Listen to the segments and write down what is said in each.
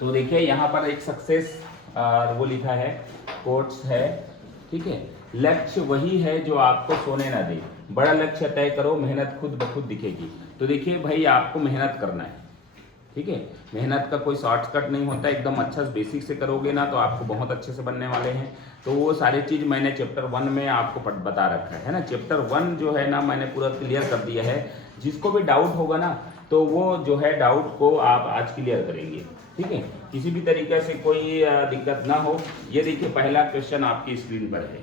तो देखिए यहाँ पर एक सक्सेस वो लिखा है, कोट्स है, ठीक है। लक्ष्य वही है जो आपको सोने ना दे, बड़ा लक्ष्य तय करो, मेहनत खुद ब खुद दिखेगी। तो देखिए भाई, आपको मेहनत करना है, ठीक है। मेहनत का कोई शॉर्टकट नहीं होता, एकदम अच्छा बेसिक से करोगे ना तो आपको बहुत अच्छे से बनने वाले हैं। तो वो सारी चीज़ मैंने चैप्टर 1 में आपको बता रखा है ना। चैप्टर 1 जो है ना मैंने पूरा क्लियर कर दिया है। जिसको भी डाउट होगा ना तो वो जो है डाउट को आप आज क्लियर करेंगे, ठीक है। किसी भी तरीके से कोई दिक्कत ना हो। ये देखिए पहला क्वेश्चन आपकी स्क्रीन पर है।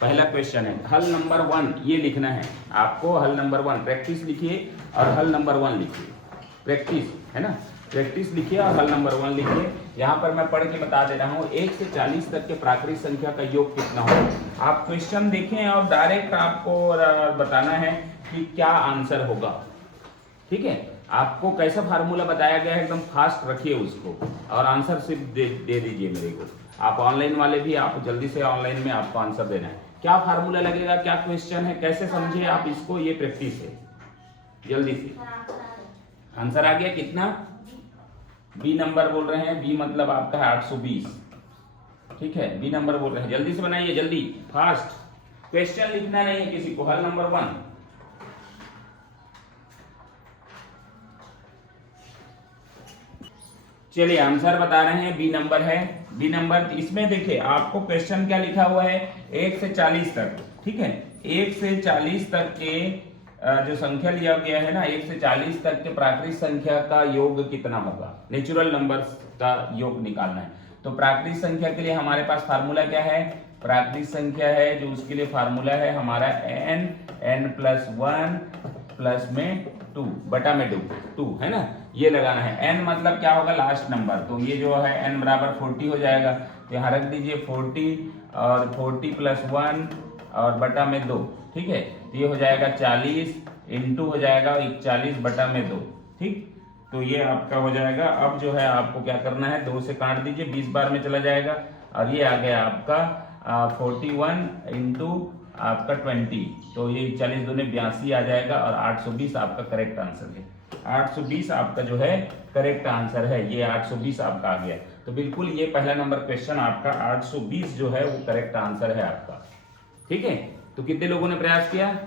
पहला क्वेश्चन है हल नंबर 1, ये लिखना है आपको। हल नंबर 1 प्रैक्टिस लिखिए और हल नंबर 1 लिखिए। प्रैक्टिस है ना, प्रैक्टिस लिखिए और हल नंबर 1 लिखिए। यहाँ पर मैं पढ़ के बता दे रहा हूँ, 1 से 40 तक के प्राकृत संख्या का योग कितना होगा। आप क्वेश्चन देखें और डायरेक्ट आपको बताना है कि क्या आंसर होगा, ठीक है। आपको कैसा फार्मूला बताया गया है, एकदम फास्ट रखिए उसको और आंसर सिर्फ दे दीजिए मेरे को। आप ऑनलाइन वाले भी आप जल्दी से ऑनलाइन में आपको आंसर देना है। क्या फार्मूला लगेगा, क्या क्वेश्चन है, कैसे समझे आप इसको, ये प्रैक्टिस है। जल्दी से आंसर आ गया कितना, बी नंबर बोल रहे हैं। बी मतलब आपका है 820, ठीक है। बी नंबर बोल रहे हैं, जल्दी से बनाइए, जल्दी फास्ट। क्वेश्चन लिखना नहीं है किसी को। हल नंबर 1 चलिए आंसर बता रहे हैं, बी नंबर है। बी नंबर इसमें देखिए आपको क्वेश्चन क्या लिखा हुआ है, 1 से 40 तक, ठीक है। 1 से 40 तक के जो संख्या लिया गया है ना, 1 से 40 तक के प्राकृत संख्या का योग कितना होगा, नेचुरल नंबर्स का योग निकालना है। तो प्राकृत संख्या के लिए हमारे पास फार्मूला क्या है, प्राकृत संख्या है जो उसके लिए फार्मूला है हमारा n+1 प्लस में 2 बटा में 2 है ना, ये लगाना है। n मतलब क्या होगा, लास्ट नंबर। तो ये जो है n बराबर 40 हो जाएगा। तो यहाँ रख दीजिए 40 और 40 + 1 और बटा में 2, ठीक है। तो ये हो जाएगा 40 इंटू हो जाएगा 41 बटा में 2, ठीक। तो ये आपका हो जाएगा। अब जो है आपको क्या करना है, 2 से काट दीजिए, 20 बार में चला जाएगा और ये आ गया आपका 41 इंटू आपका 20। तो ये 40 दूने 82 आ जाएगा और 820 आपका करेक्ट आंसर है। 820 आपका जो है करेक्ट आंसर है, ये 820 आपका आ गया। तो बिल्कुल ये पहला नंबर क्वेश्चन आपका 820 जो है वो करेक्ट आंसर है आपका, ठीक है। तो कितने लोगों ने प्रयास किया,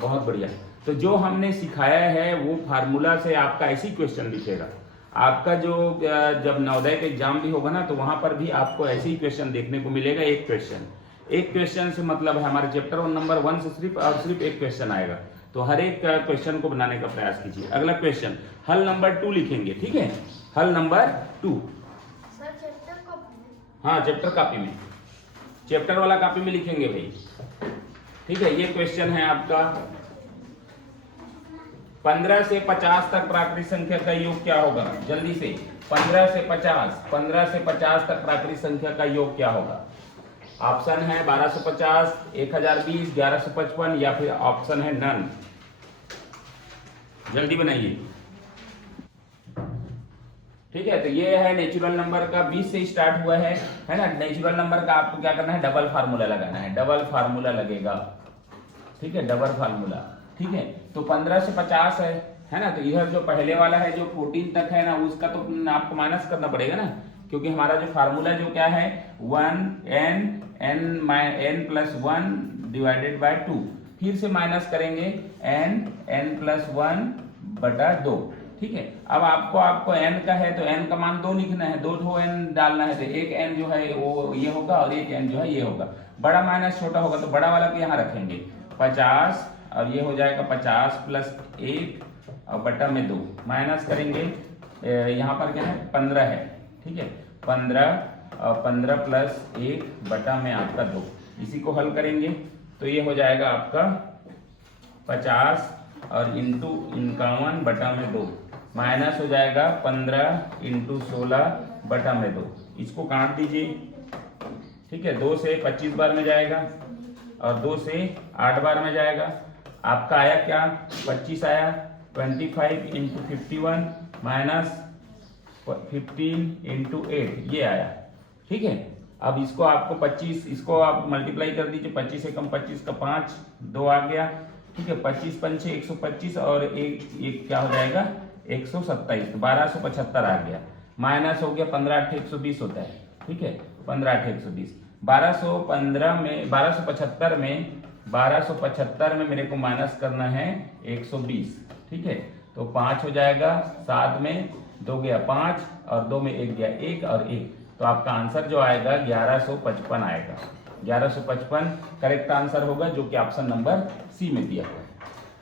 बहुत बढ़िया। तो जो हमने सिखाया है वो फार्मूला से आपका ऐसी क्वेश्चन लिखेगा। आपका जो जब नवोदय का एग्जाम भी होगा ना तो वहां पर भी आपको ऐसे ही क्वेश्चन देखने को मिलेगा। एक क्वेश्चन से मतलब है हमारे चैप्टर 1 नंबर 1 से सिर्फ एक क्वेश्चन आएगा। तो हर एक क्वेश्चन को बनाने का प्रयास कीजिए। अगला क्वेश्चन हल नंबर 2 लिखेंगे, ठीक है। हल नंबर 2, हाँ चैप्टर कॉपी में, चैप्टर वाला कॉपी में लिखेंगे भाई, ठीक है। ये क्वेश्चन है आपका 15 से 50 तक प्राकृत संख्या का योग क्या होगा, जल्दी से। 15 से 50 तक प्राकृत संख्या का योग क्या होगा। ऑप्शन है 1250, 1020, 1155 या फिर ऑप्शन है नन। जल्दी बनाइए, ठीक है। तो ये है नेचुरल नंबर का, 20 से स्टार्ट हुआ है ना। नेचुरल नंबर का आपको क्या करना है, डबल फार्मूला लगाना है, डबल फार्मूला लगेगा, ठीक है, डबल फार्मूला, ठीक है। तो 15 से 50 है ना। तो इधर जो पहले वाला है जो 14 तक है ना, उसका तो आपको माइनस करना पड़ेगा ना, क्योंकि हमारा जो फार्मूला जो क्या है 1n+1 डिवाइडेड बाय 2, फिर से माइनस करेंगे n+1 बटा 2, ठीक है। अब आपको n का है तो n का मान 2 लिखना है, 2 n डालना है। तो एक n जो है वो ये होगा और एक n जो है ये होगा। बड़ा माइनस छोटा होगा तो बड़ा वाला को यहाँ रखेंगे 50 और ये हो जाएगा 50 + 1 और बटा में 2, माइनस करेंगे यहाँ पर क्या है 15 है, ठीक है। 15 और 15 + 1 बटा में आपका 2, इसी को हल करेंगे तो ये हो जाएगा आपका 50 और इंटू 51 बटा में 2, माइनस हो जाएगा 15 इंटू 16 बटा में 2। इसको काट दीजिए, ठीक है। 2 से 25 बार में जाएगा और 2 से 8 बार में जाएगा। आपका आया क्या, 25 आया। 25 इंटू 51 माइनस 15 इंटू 8 ये आया, ठीक है। अब इसको आपको 25, इसको आप मल्टीप्लाई कर दीजिए। 25 से कम 25 का 5, 2 आ गया, ठीक है। 25 × 5 = 125 और एक क्या हो जाएगा 127, 1275 आ गया, माइनस हो गया 15 8 120 होता है, ठीक है, 15 8 120, 1215 में 1275 में मेरे को माइनस करना है 120, ठीक है, तो 5 हो जाएगा, 7 में 2 गया 5 और 2 में 1 गया 1 और 1, तो आपका आंसर जो आएगा 1155 आएगा। 1155 करेक्ट आंसर होगा, जो कि ऑप्शन नंबर सी में दिया हुआ है,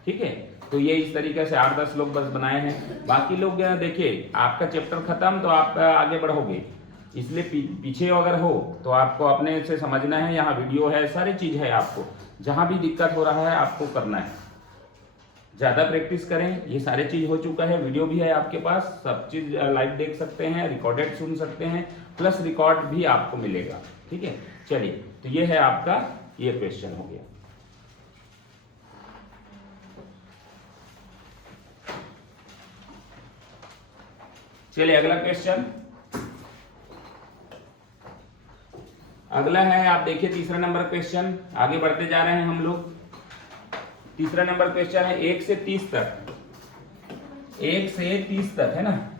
ठीक है। तो ये इस तरीके से 8-10 लोग बस बनाए हैं, बाकी लोग देखिए आपका चैप्टर खत्म तो आप आगे बढ़ोगे, इसलिए पीछे अगर हो तो आपको अपने से समझना है, यहाँ वीडियो है, सारी चीज है, आपको जहां भी दिक्कत हो रहा है आपको करना है, ज्यादा प्रैक्टिस करें। ये सारे चीज हो चुका है, वीडियो भी है आपके पास, सब चीज लाइव देख सकते हैं, रिकॉर्डेड सुन सकते हैं, प्लस रिकॉर्ड भी आपको मिलेगा, ठीक है। चलिए, तो ये है आपका ये क्वेश्चन हो गया। चलिए अगला क्वेश्चन, अगला है, आप देखिए तीसरा नंबर क्वेश्चन, आगे बढ़ते जा रहे हैं हम लोग। तीसरा नंबर क्वेश्चन है 1 से 30 तक, 1 से 30 तक है ना,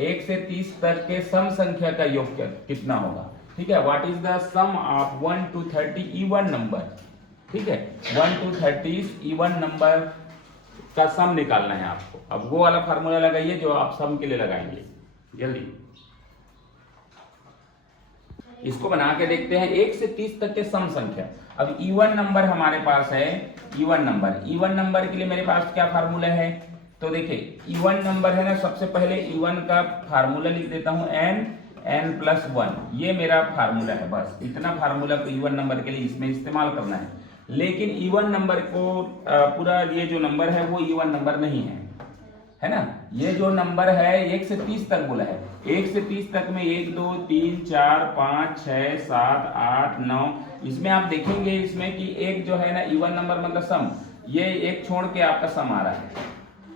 1 से 30 तक के सम संख्या का योग कितना होगा, ठीक है। What is the sum of 1 to 30 even number, ठीक है, 1 to 30 इवन नंबर का सम निकालना है आपको। अब वो वाला फार्मूला लगाइए जो आप सम के लिए लगाएंगे, जल्दी इसको बना के देखते हैं। 1 से 30 तक के सम संख्या, अब इवन नंबर हमारे पास है, इवन नंबर के लिए मेरे पास क्या फार्मूला है, तो देखिए इवन नंबर है ना, सबसे पहले इवन का फार्मूला लिख देता हूं, n+1, ये मेरा फार्मूला है, बस इतना फार्मूला को इवन नंबर के लिए इसमें इस्तेमाल करना है। लेकिन इवन नंबर को पूरा ये जो नंबर है वो इवन नंबर नहीं है ना, ये जो नंबर है 1 से 30 तक बोला है, 1 से 30 तक में 1 2 3 4 5 6 7 8 9, इसमें आप देखेंगे इसमें कि एक जो है ना इवन नंबर मतलब सम, ये एक छोड़ के आपका सम आ रहा है,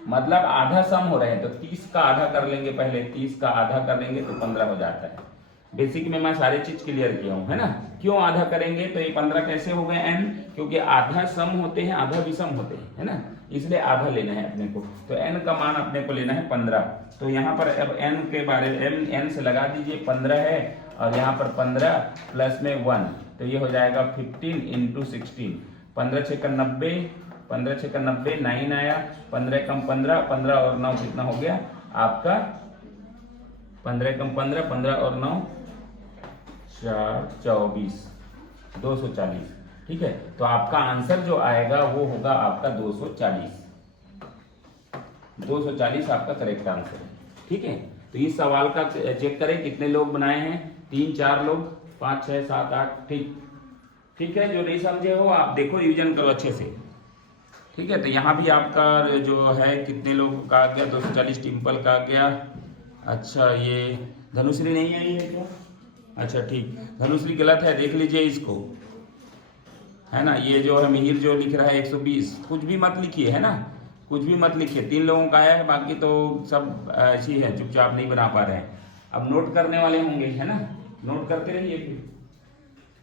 मतलब आधा सम हो रहे हैं, तो 30 का आधा कर लेंगे, पहले 30 का आधा कर लेंगे तो 15 हो जाता है। बेसिक में मैं सारी चीज क्लियर किया हूं, है ना। क्यों आधा करेंगे, तो ये 15 कैसे हो गए n, क्योंकि आधा सम होते हैं आधा विषम होते हैं, है ना, इसलिए आधा लेना है अपने को, तो n का मान अपने को लेना है 15। तो यहाँ पर अब n के बारे में n से लगा दीजिए, 15 है, और यहाँ पर 15 प्लस में 1, तो ये हो जाएगा 15 × 16, 15 × 6 = 90, 15 × 6 = 90, 9 आया, 15 कम 15, 15 और 9 कितना हो गया आपका, 15 कम 15, 15 और 9 4 24, 240, ठीक है। तो आपका आंसर जो आएगा वो होगा आपका 240 आपका करेक्ट आंसर है, ठीक है। तो इस सवाल का चेक करें कितने लोग बनाए हैं, 3 4 लोग, 5 6 7 8, ठीक है। जो नहीं समझे हो आप देखो, रिवीजन करो अच्छे से, ठीक है। तो यहाँ भी आपका जो है कितने लोग का आ गया, 240 टिम्पल का आ गया, अच्छा ये धनुश्री नहीं आई है क्या, अच्छा ठीक, धनुश्री गलत है, देख लीजिए इसको, है ना। ये जो है मिहिर जो लिख रहा है 120, कुछ भी मत लिखिए, है ना, कुछ भी मत लिखिए, 3 लोगों का आया है, बाकी तो सब ऐसी है, चुपचाप नहीं बना पा रहे हैं। अब नोट करने वाले होंगे, है ना, नोट करते रहिए, फिर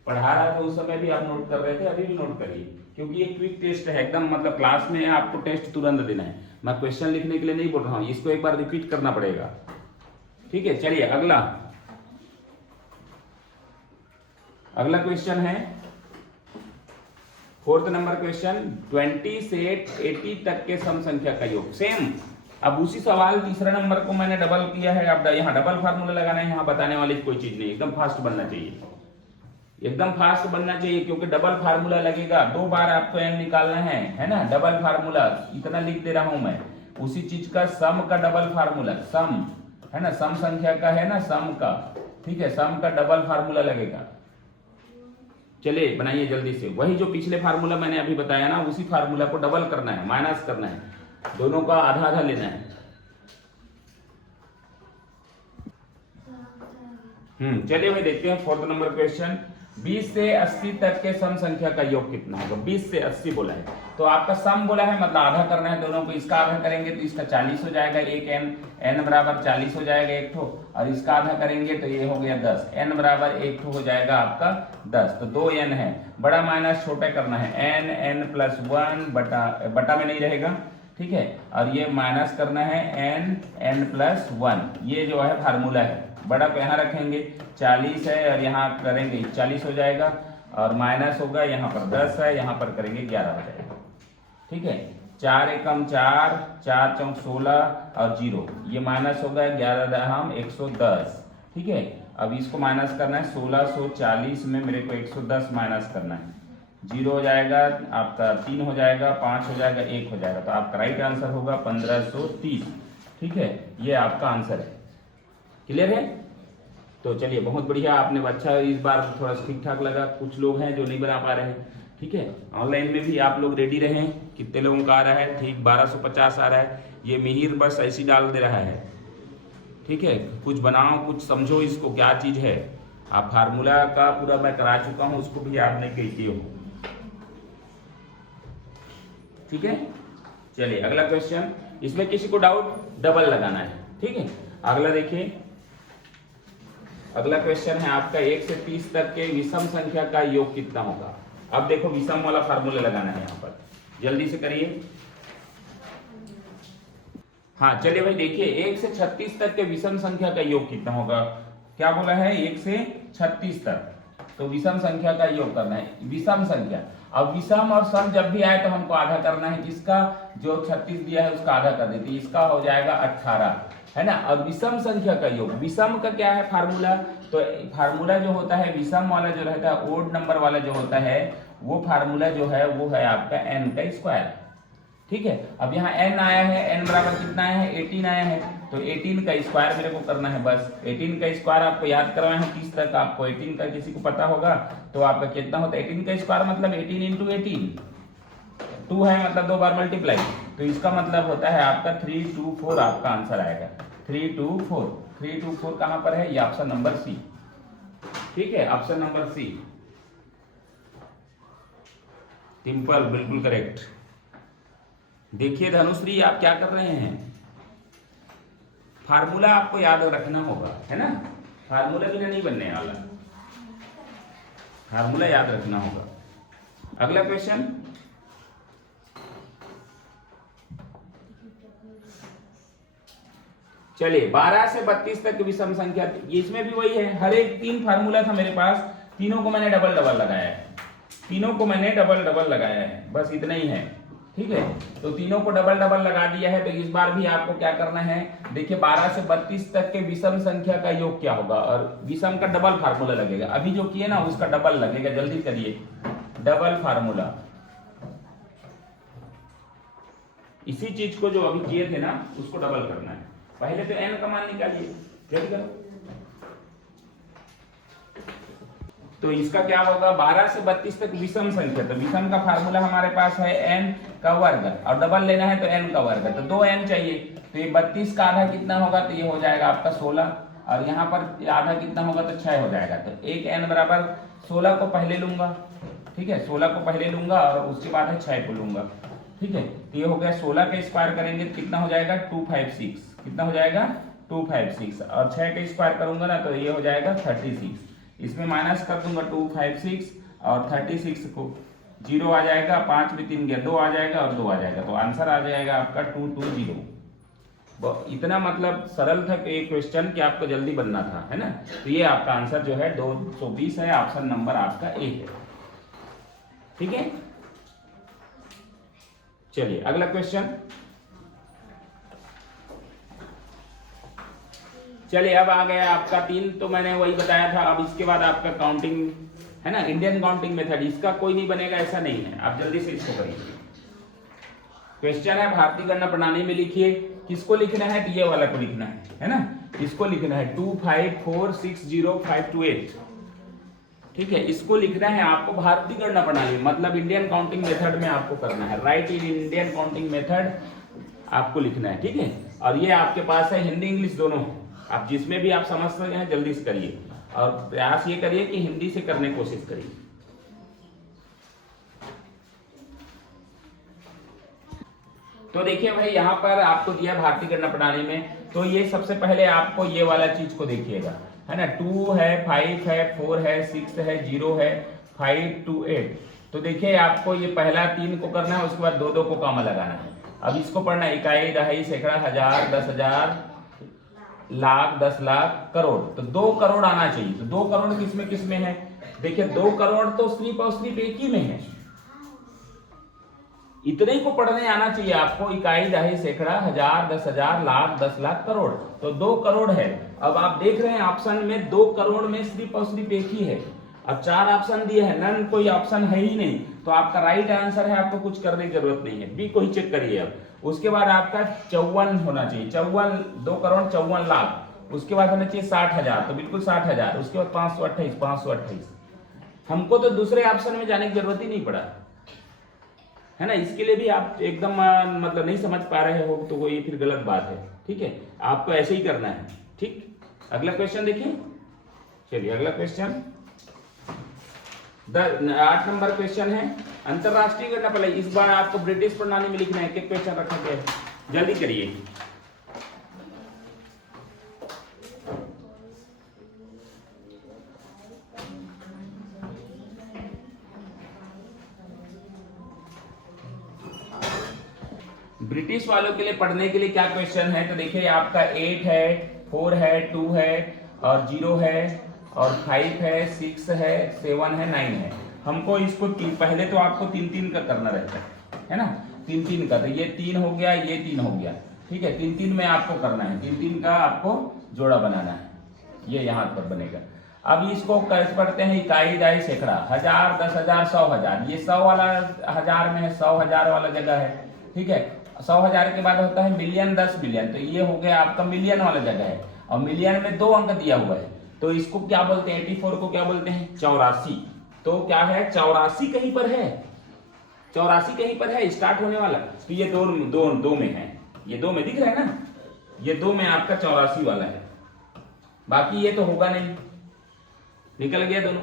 पढ़ा रहा था उस समय भी आप नोट कर रहे थे, अभी भी नोट करिए, क्योंकि ये क्विक टेस्ट है एकदम, मतलब क्लास में आपको टेस्ट तुरंत देना है, मैं क्वेश्चन लिखने के लिए नहीं बोल रहा हूँ, इसको एक बार रिपीट करना पड़ेगा, ठीक है। चलिए अगला क्वेश्चन है 4th नंबर क्वेश्चन, 20 से 80 तक के सम संख्या का योग, सेम। अब उसी सवाल तीसरा नंबर को मैंने डबल किया है, अब यहाँ डबल फार्मूला लगाना है, यहाँ बताने वाली कोई चीज नहीं, एकदम फास्ट बनना चाहिए, एकदम फास्ट बनना चाहिए, क्योंकि डबल फार्मूला लगेगा, 2 बार आपको n निकालना है ना, डबल फार्मूला इतना लिख दे रहा हूं मैं, उसी चीज का सम का डबल फार्मूला, सम है ना, सम संख्या का है ना, सम का, ठीक है, सम का डबल फार्मूला लगेगा। चलिए बनाइए जल्दी से, वही जो पिछले फार्मूला मैंने अभी बताया ना, उसी फार्मूला को डबल करना है, माइनस करना है, दोनों का आधा आधा लेना है। चलिए भाई देखते हैं 4th नंबर क्वेश्चन, 20 से 80 तक के सम संख्या का योग कितना होगा, 20 से 80 बोला है, तो आपका सम बोला है, मतलब आधा करना है दोनों को, इसका आधा करेंगे तो इसका 40 हो जाएगा, एक n बराबर 40 हो जाएगा एक ठो, और इसका आधा करेंगे तो ये हो गया 10, n बराबर एक ठो हो जाएगा आपका 10, तो 2n है, बड़ा माइनस छोटा करना है, n+1 बटा में नहीं रहेगा, ठीक है, और ये माइनस करना है n+1, ये जो है फार्मूला है। बड़ा पे यहाँ रखेंगे 40 है और यहाँ करेंगे 40 हो जाएगा, और माइनस होगा यहाँ पर 10 है, यहाँ पर करेंगे 11 हो जाएगा। ठीक है, 4 एकम 4, 4 चौक 16 और 0, ये माइनस होगा 11 दहम 110। ठीक है, अब इसको माइनस करना है 1640 में मेरे को 110 माइनस करना है, 0 हो जाएगा आपका, 3 हो जाएगा, 5 हो जाएगा, 1 हो जाएगा, तो आपका राइट आंसर होगा 1530। ठीक है, ये आपका आंसर है। क्लियर है? तो चलिए, बहुत बढ़िया, आपने अच्छा इस बार थोड़ा ठीक ठाक लगा। कुछ लोग हैं जो नहीं बना पा रहे हैं। ठीक है, ऑनलाइन में भी आप लोग रेडी रहें। कितने लोगों का आ रहा है? ठीक 1250 आ रहा है। ये मिहिर बस ऐसी डाल दे रहा है। ठीक है, कुछ बनाओ, कुछ समझो इसको क्या चीज है। आप फार्मूला का पूरा मैं करा चुका हूं, उसको भी आपने किए हो। ठीक है, चलिए अगला क्वेश्चन। इसमें किसी को डाउट? डबल लगाना है। ठीक है, अगला देखिए, अगला क्वेश्चन है आपका 1 से 30 तक के विषम संख्या का योग कितना होगा। अब देखो, विषम वाला फार्मूला लगाना है यहाँ पर, जल्दी से करिए। हाँ चलिए भाई, देखिए 1 से 36 तक के विषम संख्या का योग कितना होगा। क्या बोला है? 1 से 36 तक, तो विषम संख्या का योग करना है। विषम संख्या, अब विषम और सम जब भी आए तो हमको आधा करना है। किसका? जो 36 दिया है उसका आधा कर देते, इसका हो जाएगा 18, है ना। अब विषम संख्या का योग, विषम का क्या है फार्मूला? तो फार्मूला जो होता है विषम वाला जो रहता है, ओड नंबर वाला जो होता है, वो फार्मूला जो है वो है आपका n का स्क्वायर। ठीक है, अब यहाँ n आया है, n बराबर कितना आया है? 18 आया है, तो 18 का स्क्वायर मेरे को करना है। बस 18 का स्क्वायर आपको याद करवाए हैं 30 तक, आपको 18 का किसी को पता होगा तो आपका कितना होता है? 18 का स्क्वायर मतलब 18 इंटू 18, 2 है मतलब 2 बार मल्टीप्लाई, तो इसका मतलब होता है आपका 324 आपका आंसर आएगा। 324, 324 कहां पर है? ये ऑप्शन नंबर सी। ठीक है, ऑप्शन नंबर सी, सिंपल, बिल्कुल करेक्ट। देखिए धनुश्री, आप क्या कर रहे हैं? फार्मूला आपको याद रखना होगा, है ना। फार्मूला बिना नहीं बनने वाला, फार्मूला याद रखना होगा। अगला क्वेश्चन, चलिए 12 से 32 तक विषम संख्या, इसमें भी वही है। हर एक 3 फार्मूला था मेरे पास, तीनों को मैंने डबल डबल लगाया है, तीनों को मैंने डबल डबल लगाया है, बस इतना ही है। ठीक है, तो तीनों को डबल डबल लगा दिया है। तो इस बार भी आपको क्या करना है? देखिए 12 से 32 तक के विषम संख्या का योग क्या होगा, और विषम का डबल फार्मूला लगेगा। अभी जो किए ना उसका डबल लगेगा, जल्दी करिए। डबल फार्मूला, इसी चीज को जो अभी किए थे ना उसको डबल करना है। पहले तो n का मान निकालिए, जल्दी करो। तो इसका क्या होगा? 12 से 32 तक विषम संख्या, तो विषम का फार्मूला हमारे पास है n का वर्ग, और डबल लेना है तो n का वर्ग, तो 2n चाहिए। तो ये 32 का आधा कितना होगा? तो ये हो जाएगा आपका 16, और यहाँ पर आधा कितना होगा? तो 6 हो जाएगा। तो एक n बराबर 16 को पहले लूंगा। ठीक है, 16 को पहले लूंगा और उसके बाद है 6 को लूंगा। ठीक है, तो ये हो गया। 16 का स्क्वायर करेंगे तो कितना हो जाएगा? 256। कितना हो जाएगा? 256, और 6 का स्क्वायर करूंगा ना तो ये हो जाएगा 36। इसमें माइनस कर दूंगा 256 और 36 को, 0 आ जाएगा, 5 में 3 गया, 2 आ जाएगा और 2 आ जाएगा, तो आंसर आ जाएगा आपका 220। इतना मतलब सरल था कि एक क्वेश्चन कि आपको जल्दी बनना था, है ना। तो ये आपका आंसर जो है 220 है, ऑप्शन नंबर आपका ए है। ठीक है, चलिए अगला क्वेश्चन। चलिए अब आ गया आपका 3, तो मैंने वही बताया था। अब इसके बाद आपका काउंटिंग है ना, इंडियन काउंटिंग मेथड, इसका कोई नहीं बनेगा ऐसा नहीं है, आप जल्दी से इसको करिए। क्वेश्चन है भारतीय गणना प्रणाली में लिखिए, किसको लिखना है? तो ये वाला को लिखना है ना, इसको लिखना है 2546058। ठीक है, इसको लिखना है आपको भारतीय गणना प्रणाली, मतलब इंडियन काउंटिंग मेथड में आपको करना है। Right in Indian counting method आपको लिखना है। ठीक है, और ये आपके पास है हिंदी इंग्लिश दोनों, आप जिसमें भी आप समझ सकते हैं जल्दी से करिए, और प्रयास ये करिए कि हिंदी से करने की कोशिश करिए। तो देखिए भाई, यहाँ पर आपको दिया भारतीय गणना प्रणाली में, तो ये सबसे पहले आपको ये वाला चीज को देखिएगा, है ना। 2 है, 5 है, 4 है, 6 है, 0 है, 5 2 8। तो देखिए आपको ये पहला 3 को करना है, उसके बाद 2 2 को कॉमा लगाना है। अब इसको पढ़ना है, इकाई, दहाई, सैकड़ा, हजार, 10,000, लाख, 10 लाख, करोड़। तो 2 करोड़ आना चाहिए। तो 2 करोड़ किस में है? देखिए 2 करोड़ तो सिर्फ और सिर्फ एक ही में है। इतने ही को पढ़ने आना चाहिए आपको, इकाई, दहाई, सैकड़ा, हजार, 10,000, लाख, 10 लाख, करोड़। तो 2 करोड़ है। अब आप देख रहे हैं ऑप्शन में 2 करोड़ में सिर्फ और सिर्फ एक ही है। अब 4 ऑप्शन दिए हैं, नन कोई ऑप्शन है ही नहीं, तो आपका राइट आंसर है, आपको कुछ करने की जरूरत नहीं है। बी को ही चेक करिए। अब उसके बाद आपका 54 होना चाहिए, 54, 2 करोड़ 54 लाख। उसके बाद होना चाहिए 60,000, तो बिल्कुल 60,000। उसके बाद 528, 528। हमको तो दूसरे ऑप्शन में जाने की जरूरत ही नहीं पड़ा, है ना। इसके लिए भी आप एकदम मतलब नहीं समझ पा रहे हो तो वो ये फिर गलत बात है, ठीक है। आपको ऐसे ही करना है, ठीक। अगला क्वेश्चन देखिए। चलिए अगला क्वेश्चन 8 नंबर क्वेश्चन है, अंतरराष्ट्रीय करना पड़ेगा। इस बार आपको ब्रिटिश प्रणाली में लिखना है, एक क्वेश्चन रखा गया है, जल्दी करिए। ब्रिटिश वालों के लिए पढ़ने के लिए क्या क्वेश्चन है? तो देखिए आपका 8 है, 4 है, 2 है और 0 है और 5 है, 6 है, 7 है, 9 है। हमको इसको पहले तो आपको 3-3 का करना रहता है ना, 3-3 का। तो ये 3 हो गया, ये 3 हो गया, ठीक है। 3-3 में आपको करना है, 3-3 का आपको जोड़ा बनाना है, ये यहाँ पर बनेगा। अब इसको कैसे पढ़ते हैं? इकाई, दहाई, सैकड़ा, हजार, 10,000, 100,000। ये 100 वाला हजार में है, 100,000 वाला जगह है, ठीक है। 100,000 के बाद होता है मिलियन, 10 मिलियन, तो ये हो गया आपका मिलियन वाला जगह है। और मिलियन में 2 अंक दिया हुआ है, तो इसको क्या बोलते हैं? 84 को क्या बोलते हैं? 84। तो क्या है? 84 कहीं पर है, 84 कहीं पर है स्टार्ट होने वाला। तो ये दो में है, ये 2 में दिख रहा है ना, ये 2 में आपका 84 वाला है। बाकी ये तो होगा नहीं, निकल गया दोनों,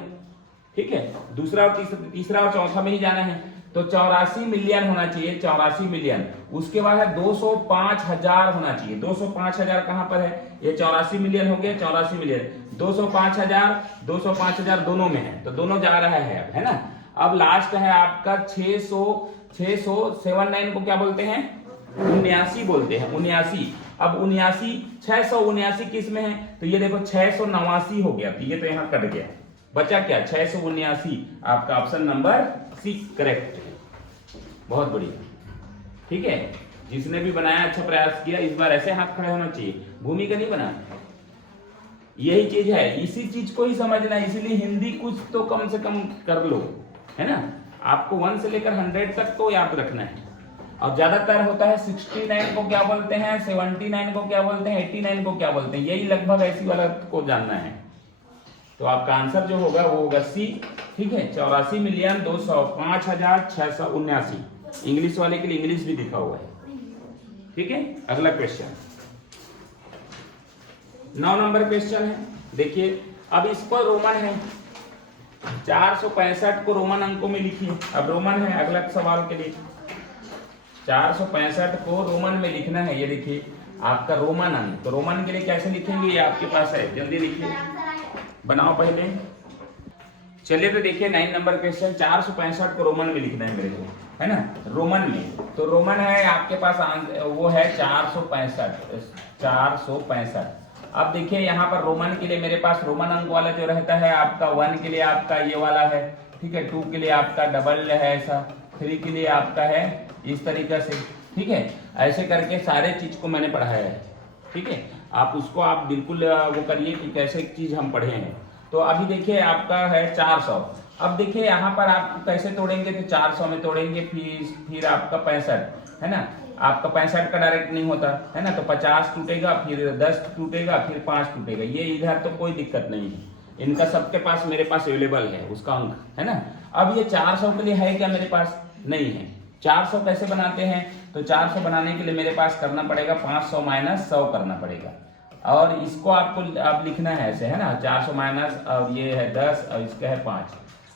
ठीक है। दूसरा और तीसरा और चौथा में ही जाना है। तो 84 मिलियन होना चाहिए, 84 मिलियन। उसके बाद है 205,000 होना चाहिए। 205,000 कहां पर है? ये 84 मिलियन हो गया, 84 मिलियन, 205,000, 205,000 दोनों में है, तो दोनों जा रहा है अब, है ना। अब लास्ट है आपका 679 को क्या बोलते हैं? 79 बोलते हैं, 79। अब 679 किस में है? तो ये देखो 689 हो गया, तो ये तो यहाँ कट गया, बचा क्या? 679। आपका ऑप्शन नंबर सी करेक्ट है। बहुत बढ़िया, ठीक है। जिसने भी बनाया अच्छा प्रयास किया। इस बार ऐसे हाथ खड़े होना चाहिए, भूमि का नहीं बना। यही चीज है, इसी चीज को ही समझना है। इसीलिए हिंदी कुछ तो कम से कम कर लो, है ना। आपको 1 से लेकर 100 तक तो याद रखना है। और ज्यादातर होता है 69 को क्या बोलते हैं, 79 को क्या बोलते हैं, 89 को क्या बोलते हैं, यही लगभग ऐसी वाला को जानना है। तो आपका आंसर जो होगा वो होगा सी, ठीक है। 84 मिलियन 205,679। इंग्लिश वाले के लिए इंग्लिश भी दिखा हुआ है, ठीक है। अगला क्वेश्चन 9 नंबर क्वेश्चन है। देखिए अब इस पर रोमन है, 465 को रोमन अंकों में लिखिए। अब रोमन है अगला सवाल के लिए, 465 को रोमन में लिखना है। ये देखिए आपका रोमन अंक, तो रोमन के लिए कैसे लिखेंगे ये आपके पास है, जल्दी लिखिए, बनाओ पहले। चलिए तो देखिए 9 नंबर क्वेश्चन, 465 को रोमन में लिखना है मेरे को, है ना, रोमन में। तो रोमन है आपके पास, वो है 465। अब देखिए यहाँ पर रोमन के लिए मेरे पास रोमन अंक वाला जो रहता है आपका 1 के लिए आपका ये वाला है, ठीक है। 2 के लिए आपका डबल है ऐसा, 3 के लिए आपका है इस तरीके से, ठीक है। ऐसे करके सारे चीज को मैंने पढ़ाया है, ठीक है। आप उसको आप बिल्कुल वो करिए कि कैसे चीज हम पढ़े हैं। तो अभी देखिए आपका है 400। अब देखिए यहाँ पर आप कैसे तोड़ेंगे, तो 400 में तोड़ेंगे, फिर आपका 65, है ना। आपका 65 का डायरेक्ट नहीं होता है ना, तो 50 टूटेगा, फिर 10 टूटेगा, फिर 5 टूटेगा। ये इधर तो कोई दिक्कत नहीं है, इनका सबके पास मेरे पास अवेलेबल है उसका अंक, है ना। अब ये 400 के लिए है क्या मेरे पास? नहीं है। 400 कैसे बनाते हैं? तो 400 बनाने के लिए मेरे पास करना पड़ेगा 500 माइनस 100 करना पड़ेगा, और इसको आपको अब लिखना है ऐसे, है ना। 400 माइनस, अब ये है 10 और इसका है 5।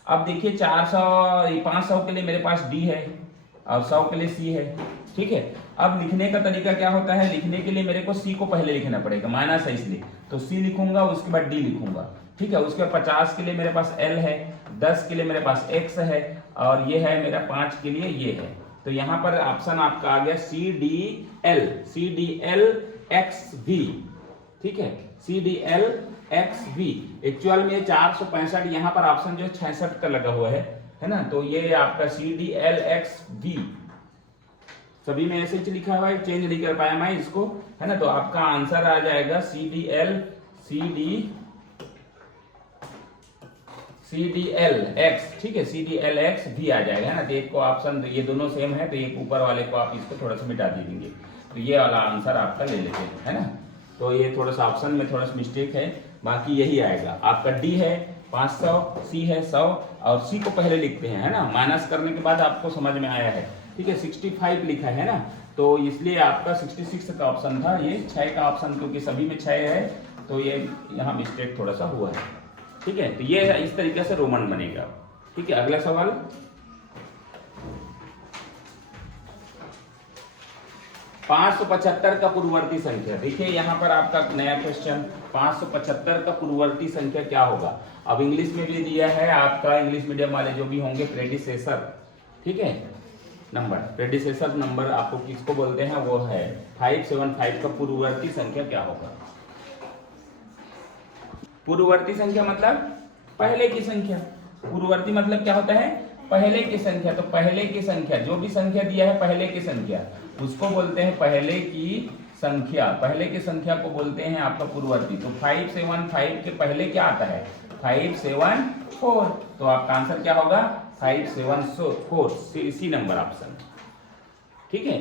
अब देखिए 500 के लिए मेरे पास डी है और 100 के लिए सी है, ठीक है। अब लिखने का तरीका क्या होता है? लिखने के लिए मेरे को सी को पहले लिखना पड़ेगा, माइनस है इसलिए, तो सी लिखूंगा, उसके बाद डी लिखूंगा, ठीक है। उसके बाद 50 के लिए मेरे पास एल है, 10 के लिए मेरे पास एक्स है, और ये है मेरा 5 के लिए ये है। तो तो यहाँ पर ऑप्शन आपका आ गया CDL XV, ठीक है, CDL XV। एक्चुअल में 465, यहाँ पर ऑप्शन जो 66 का लगा हुआ है ना, तो ये आपका CDL XV सभी में ऐसे ही लिखा हुआ है, चेंज नहीं कर पाया मैं इसको, है ना। तो आपका आंसर आ जाएगा CDLX, ठीक है, CDLX भी आ जाएगा, है ना। तो एक को ऑप्शन, ये दोनों सेम है, तो एक ऊपर वाले को आप इसको थोड़ा सा मिटा दीजिए, तो ये वाला आंसर आपका ले लेते हैं, है ना। तो ये थोड़ा सा ऑप्शन में थोड़ा सा मिस्टेक है, बाकी यही आएगा आपका। डी है 500, सी है 100, और सी को पहले लिखते हैं, है ना, माइनस करने के बाद आपको समझ में आया है, ठीक है। 65 लिखा है ना, तो इसलिए आपका 66 का ऑप्शन था, ये 6 का ऑप्शन, क्योंकि सभी में 6 है, तो ये यहाँ मिस्टेक थोड़ा सा हुआ है, ठीक है। तो ये इस तरीके से रोमन बनेगा, ठीक है। अगला सवाल, $575 का पूर्ववर्ती संख्या। देखिए यहाँ पर आपका नया क्वेश्चन, 575 का पूर्ववर्ती संख्या क्या होगा। अब इंग्लिश में भी दिया है आपका, इंग्लिश मीडियम वाले जो भी होंगे, प्रेडिसेसर, ठीक है, नंबर, प्रेडिसेसर नंबर आपको किसको बोलते हैं, वो है 575 का पूर्ववर्ती संख्या क्या होगा। पूर्ववर्ती संख्या मतलब पहले की संख्या, पूर्ववर्ती मतलब क्या होता है, पहले की संख्या। तो पहले की संख्या, जो भी संख्या दिया है पहले की संख्या, उसको बोलते हैं पहले की संख्या। पहले की संख्या को बोलते हैं आपका पूर्ववर्ती। तो 575 के पहले क्या आता है, 574, तो आपका आंसर क्या होगा, 574, सी नंबर ऑप्शन, ठीक है।